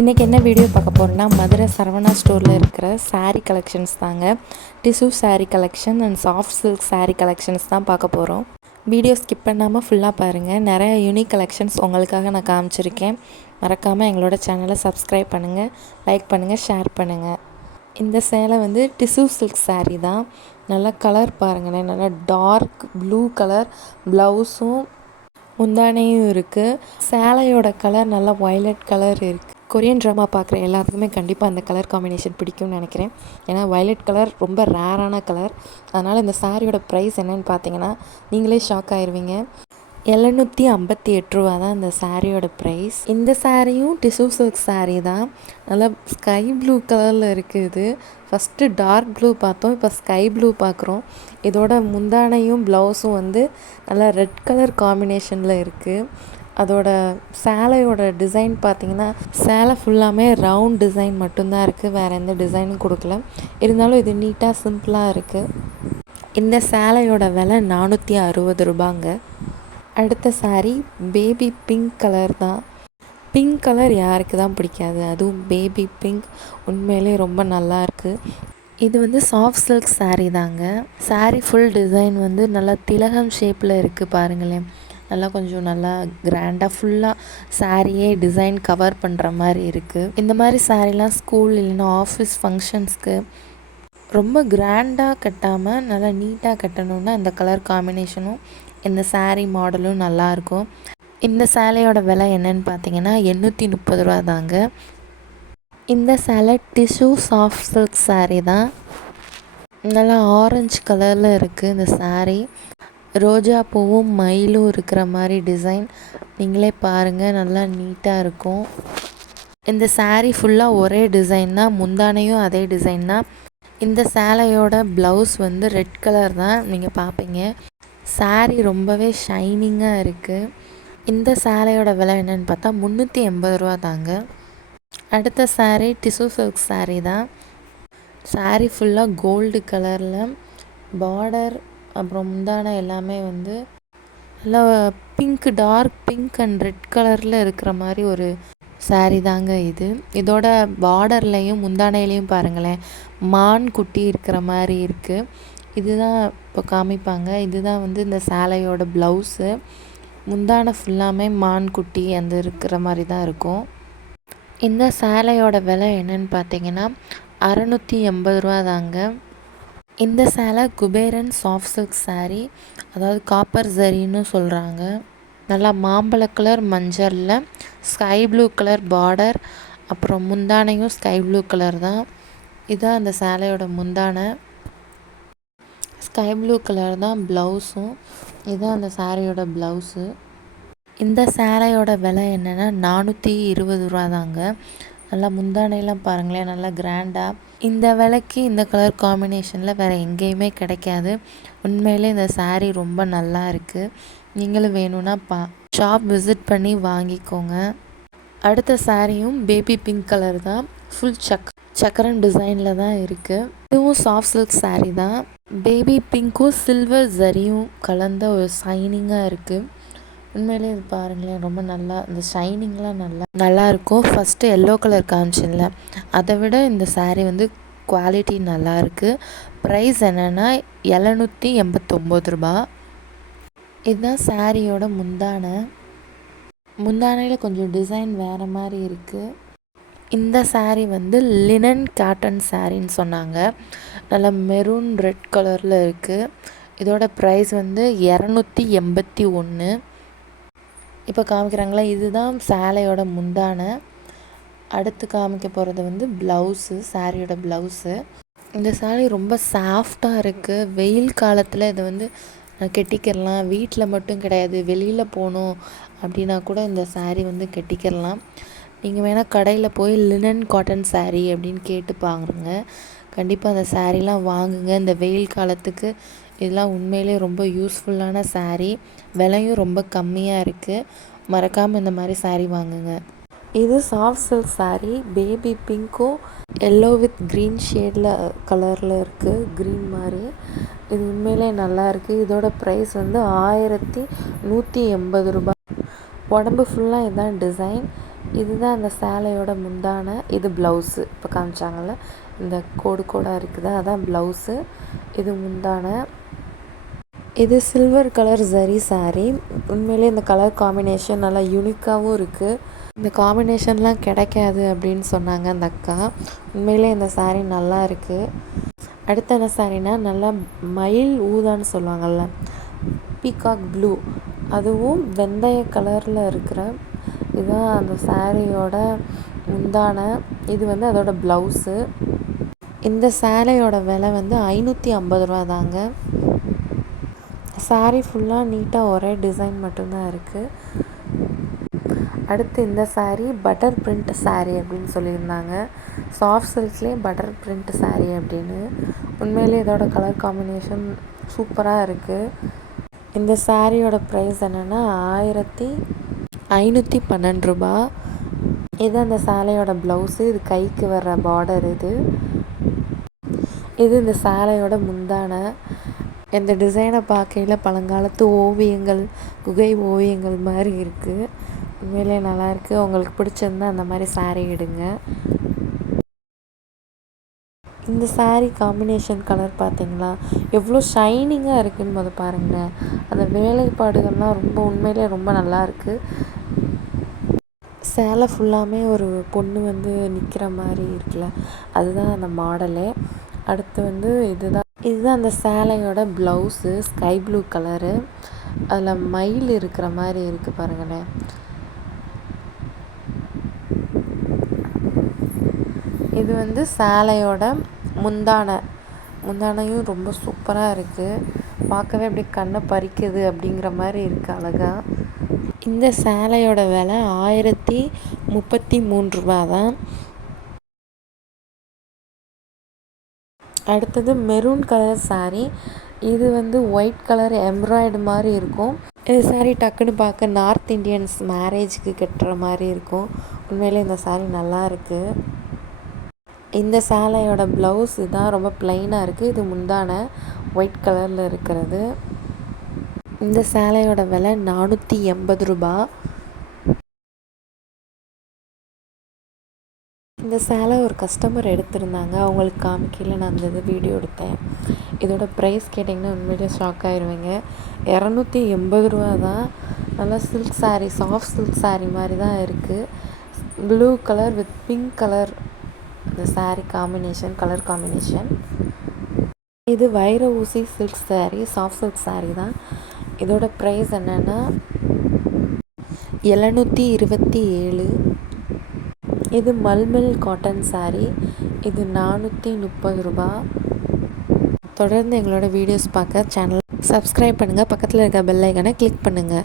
இன்றைக்கி என்ன வீடியோ பார்க்க போகிறோன்னா மதுரை சரவணா ஸ்டோரில் இருக்கிற saree கலெக்ஷன்ஸ் தாங்க. Tissue saree collection and soft silk saree collections தான் பார்க்க போகிறோம். வீடியோ ஸ்கிப் பண்ணாமல் ஃபுல்லாக பாருங்கள். நிறைய யூனிக் கலெக்ஷன்ஸ் உங்களுக்காக நான் காமிச்சிருக்கேன். மறக்காமல் எங்களோட சேனலை சப்ஸ்கிரைப் பண்ணுங்கள், லைக் பண்ணுங்கள், ஷேர் பண்ணுங்கள். இந்த சேலை வந்து டிஷ்யூ சில்க் saree தான். நல்லா கலர் பாருங்களேன், நல்லா டார்க் ப்ளூ கலர் ப்ளவுஸும் முந்தானையும் இருக்குது. சேலையோட கலர் நல்லா வயலட் கலர் இருக்குது. கொரியன் ட்ராமா பார்க்குற எல்லாத்துக்குமே கண்டிப்பாக அந்த கலர் காம்பினேஷன் பிடிக்கும்னு நினைக்கிறேன். ஏன்னா வயலட் கலர் ரொம்ப ரேரான கலர். அதனால் இந்த சாரியோட ப்ரைஸ் என்னென்னு பார்த்தீங்கன்னா நீங்களே ஷாக் ஆயிடுவீங்க. 758 ரூபா தான் இந்த சாரியோட ப்ரைஸ். இந்த சாரியும் டிஷ்யூ சில்க் சாரீ தான். நல்லா ஸ்கை ப்ளூ கலரில் இருக்குது. ஃபஸ்ட்டு டார்க் ப்ளூ பார்த்தோம், இப்போ ஸ்கை ப்ளூ பார்க்குறோம். இதோட முந்தானையும் ப்ளவுஸும் வந்து நல்லா ரெட் கலர் காம்பினேஷனில் இருக்குது. அதோட சேலையோட டிசைன் பார்த்திங்கன்னா சேலை ஃபுல்லாமே ரவுண்ட் டிசைன் மட்டும்தான் இருக்குது, வேறு எந்த டிசைனும் கொடுக்கல. இருந்தாலும் இது நீட்டாக சிம்பிளாக இருக்குது. இந்த சேலையோட விலை 460 ரூபாங்க. அடுத்த சாரீ பேபி பிங்க் கலர் தான். பிங்க் கலர் யாருக்கு தான் பிடிக்காது, அதுவும் பேபி பிங்க் உண்மையிலே ரொம்ப நல்லா இருக்குது. இது வந்து சாஃப்ட் சில்க் சாரீ தாங்க. சாரீ ஃபுல் டிசைன் வந்து நல்லா திலகம் ஷேப்பில் இருக்குது பாருங்களேன். நல்லா கொஞ்சம் நல்லா கிராண்டாக ஃபுல்லாக சாரியே டிசைன் கவர் பண்ணுற மாதிரி இருக்குது. இந்த மாதிரி சாரீலாம் ஸ்கூல் இல்லைன்னா ஆஃபீஸ் ஃபங்க்ஷன்ஸ்க்கு ரொம்ப கிராண்டாக கட்டாமல் நல்லா நீட்டாக கட்டணுன்னா இந்த கலர் காம்பினேஷனும் இந்த சாரீ மாடலும் நல்லாயிருக்கும். இந்த சேலையோட விலை என்னன்னு பார்த்தீங்கன்னா 830 ரூபா தாங்க. இந்த சேலை டிஷ்யூ சாஃப்ட் சில்க் சாரீ தான். நல்லா ஆரஞ்சு கலரில் இருக்குது இந்த சாரீ. ரோஜா பூவும் மயிலும் இருக்கிற மாதிரி டிசைன். நீங்களே பாருங்கள், நல்லா நீட்டாக இருக்கும். இந்த சாரீ ஃபுல்லாக ஒரே டிசைன் தான், முந்தானையும் அதே டிசைன் தான். இந்த சேலையோட ப்ளவுஸ் வந்து ரெட் கலர் தான், நீங்கள் பார்ப்பீங்க. சாரீ ரொம்பவே ஷைனிங்காக இருக்குது. இந்த சேலையோட விலை என்னென்னு பார்த்தா 380 ரூபா தாங்க. அடுத்த சாரீ டிஷ்யூ சில்க் சாரீ தான். சாரீ ஃபுல்லாக கோல்டு கலரில் பார்டர் அப்புறம் முந்தானை எல்லாமே வந்து நல்லா pink, dark pink and red கலரில் இருக்கிற மாதிரி ஒரு சாரீ தாங்க இது. இதோட பார்டர்லேயும் முந்தானையிலையும் பாருங்களேன், மான் குட்டி இருக்கிற மாதிரி இருக்குது. இதுதான் இப்போ காமிப்பாங்க. இதுதான் வந்து இந்த சேலையோட ப்ளவுஸு. முந்தானை ஃபுல்லாமே மான் குட்டி அந்த இருக்கிற மாதிரி தான் இருக்கும். இந்த சேலையோட விலை என்னன்னு பார்த்தீங்கன்னா 680 ரூபா தாங்க. இந்த சேலை குபேரன் சாஃப்ட் சில்க் சாரீ, அதாவது காப்பர் ஜரின்னு சொல்கிறாங்க. நல்லா மாம்பழ கலர் மஞ்சளில் ஸ்கை ப்ளூ கலர் பார்டர், அப்புறம் முந்தானையும் ஸ்கை ப்ளூ கலர் தான். இதுதான் அந்த சேலையோட முந்தானை. ஸ்கை ப்ளூ கலர் தான் ப்ளவுஸும். இதுதான் அந்த சாரியோட ப்ளவுஸு. இந்த சேலையோட விலை என்னென்னா 420 ரூபா தாங்க. நல்லா முந்தானையெல்லாம் பாருங்களேன், நல்லா கிராண்டாக. இந்த விலைக்கு இந்த கலர் காம்பினேஷனில் வேறு எங்கேயுமே கிடைக்காது. உண்மையிலே இந்த சாரீ ரொம்ப நல்லா இருக்குது. நீங்களும் வேணும்னா ஷாப் விசிட் பண்ணி வாங்கிக்கோங்க. அடுத்த சாரியும் பேபி பிங்க் கலர் தான். ஃபுல் சக்கரன் டிசைனில் தான் இருக்குது. இதுவும் சாஃப்ட் சில்க் சாரீ தான். பேபி பிங்க்கும் சில்வர் ஜரியும் கலந்த ஒரு ஷைனிங்காக இருக்குது. உண்மையிலே இது பாருங்களேன், ரொம்ப நல்லா இந்த ஷைனிங்லாம் நல்லா இருக்கும். ஃபஸ்ட்டு எல்லோ கலர் காமிச்சில்ல, அதை விட இந்த சாரீ வந்து குவாலிட்டி நல்லா இருக்குது. ப்ரைஸ் என்னென்னா 789 ரூபா. இதுதான் சாரியோட முந்தானையில் கொஞ்சம் டிசைன் வேறு மாதிரி இருக்குது. இந்த சாரீ வந்து லினன் காட்டன் சாரின்னு சொன்னாங்க. நல்லா மெரூன் ரெட் கலரில் இருக்குது. இதோட ப்ரைஸ் வந்து 281. இப்போ காமிக்கிறாங்களா, இதுதான் சேலையோட முந்தானை. அடுத்து காமிக்க போகிறது வந்து ப்ளவுஸு, சாரியோட ப்ளவுஸு. இந்த சாரீ ரொம்ப சாஃப்டாக இருக்குது. வெயில் காலத்தில் இதை வந்து கட்டிக்கிறலாம். வீட்டில் மட்டும் கிடையாது, வெளியில் போகணும் அப்படின்னா கூட இந்த சாரீ வந்து கட்டிக்கிறலாம். நீங்கள் வேணால் கடையில் போய் லினன் காட்டன் சாரீ அப்படின்னு கேட்டு பாருங்க. கண்டிப்பாக அந்த சாரீலாம் வாங்குங்க. இந்த வெயில் காலத்துக்கு இதெல்லாம் உண்மையிலே ரொம்ப யூஸ்ஃபுல்லான சாரீ. விலையும் ரொம்ப கம்மியாக இருக்குது. மறக்காமல் இந்த மாதிரி சாரீ வாங்குங்க. இது சாஃப்ட் சில்க் சாரீ. பேபி பிங்க்கும் எல்லோ வித் க்ரீன் ஷேடில் கலரில் இருக்குது, க்ரீன் மாதிரி. இது உண்மையிலே நல்லா இருக்குது. இதோட ப்ரைஸ் வந்து 1180 ரூபாய். உடம்பு ஃபுல்லாக இதுதான் டிசைன். இதுதான் அந்த சேலையோட முந்தான. இது ப்ளவுஸு. இப்போ காமிச்சாங்கல்ல இந்த கோடு கோடாக இருக்குது, அதான் ப்ளவுஸு. இது முந்தான. இது சில்வர் கலர் ஜரி சாரீ. உண்மையிலே இந்த கலர் காம்பினேஷன் நல்லா யூனிக்காகவும் இருக்குது. இந்த காம்பினேஷன்லாம் கிடைக்காது அப்படின்னு சொன்னாங்க அந்த அக்கா. உண்மையிலே இந்த சாரீ நல்லா இருக்குது. அடுத்து என்ன சாரீனா நல்லா மயில் ஊதான்னு சொல்லுவாங்கள்ல, பீகாக் ப்ளூ, அதுவும் வெந்தய கலரில் இருக்கிற இதுதான் அந்த சாரியோட முந்தான. இது வந்து அதோட ப்ளவுஸு. இந்த சேலையோட விலை வந்து 550 ரூபா தாங்க. சாரீ ஃபுல்லாக நீட்டாக ஒரே டிசைன் மட்டும்தான் இருக்குது. அடுத்து இந்த சாரீ பட்டர் பிரிண்ட் சாரீ அப்படின்னு சொல்லியிருந்தாங்க. சாஃப்ட் சில்க்ஸ்லேயே பட்டர் பிரிண்ட் சாரீ அப்படின்னு. உண்மையிலே இதோட கலர் காம்பினேஷன் சூப்பராக இருக்குது. இந்த சாரியோட ப்ரைஸ் என்னென்னா 1512 ரூபா. இது அந்த சேலையோட ப்ளவுஸு. இது கைக்கு வர்ற பார்டர். இது இந்த சேலையோட முந்தான. இந்த டிசைனை பார்க்கையில் பழங்காலத்து ஓவியங்கள், குகை ஓவியங்கள் மாதிரி இருக்குது. உண்மையிலே நல்லாயிருக்கு. உங்களுக்கு பிடிச்சிருந்தா அந்த மாதிரி சாரீ எடுங்க. இந்த சாரீ காம்பினேஷன் கலர் பார்த்திங்களா எவ்வளோ ஷைனிங்காக இருக்குதுன்னு பாருங்களேன். அந்த வேலைப்பாடுகள்லாம் ரொம்ப உண்மையிலே ரொம்ப நல்லாயிருக்கு. சேலை ஃபுல்லாமே ஒரு பொண்ணு வந்து நிற்கிற மாதிரி இருக்குல்ல, அதுதான் அந்த மாடலு. அடுத்து வந்து இதுதான் அந்த சேலையோட ப்ளவுஸு. Sky blue colour. அதில் மயில் இருக்கிற மாதிரி இருக்குது பாருங்களேன். இது வந்து சேலையோட முந்தானையும் ரொம்ப சூப்பராக இருக்குது. பார்க்கவே அப்படியே கண்ணை பறிக்குது அப்படிங்கிற மாதிரி இருக்குது அழகாக. இந்த சேலையோட விலை 1033 ரூபா தான். அடுத்தது மெரூன் கலர் சாரீ. இது வந்து ஒயிட் கலர் எம்ப்ராய்டு மாதிரி இருக்கும். இந்த சாரீ டக்குன்னு பார்க்க நார்த் இண்டியன்ஸ் மேரேஜுக்கு கட்டுற மாதிரி இருக்கும். உண்மையிலே இந்த சாரீ நல்லா இருக்குது. இந்த சேலையோட ப்ளவுஸ் தான் ரொம்ப ப்ளைனாக இருக்குது. இது முந்தான ஒயிட் கலரில் இருக்கிறது. இந்த சேலையோட விலை 480 ரூபா. இந்த சேலை ஒரு கஸ்டமர் எடுத்திருந்தாங்க, அவங்களுக்கு காமிக்கையில் நான் அந்த வீடியோ எடுத்தேன். இதோட ப்ரைஸ் கேட்டிங்கன்னா உண்மையிலே ஷாக் ஆகிடுவீங்க. 280 ரூபா தான். நல்லா silk sari, soft silk sari மாதிரி தான் இருக்குது. Blue colour with pink colour இந்த சாரீ காம்பினேஷன், கலர் காம்பினேஷன். இது வைர ஊசி silk sari, soft silk sari தான். இதோட ப்ரைஸ் என்னென்னா 727. இது மல்மல் காட்டன் சாரீ. இது 430 ரூபா. தொடர்ந்து எங்களோட வீடியோஸ் பார்க்க சேனல் சப்ஸ்கிரைப் பண்ணுங்கள். பக்கத்தில் இருக்க பெல் ஐக்கானை கிளிக் பண்ணுங்கள்.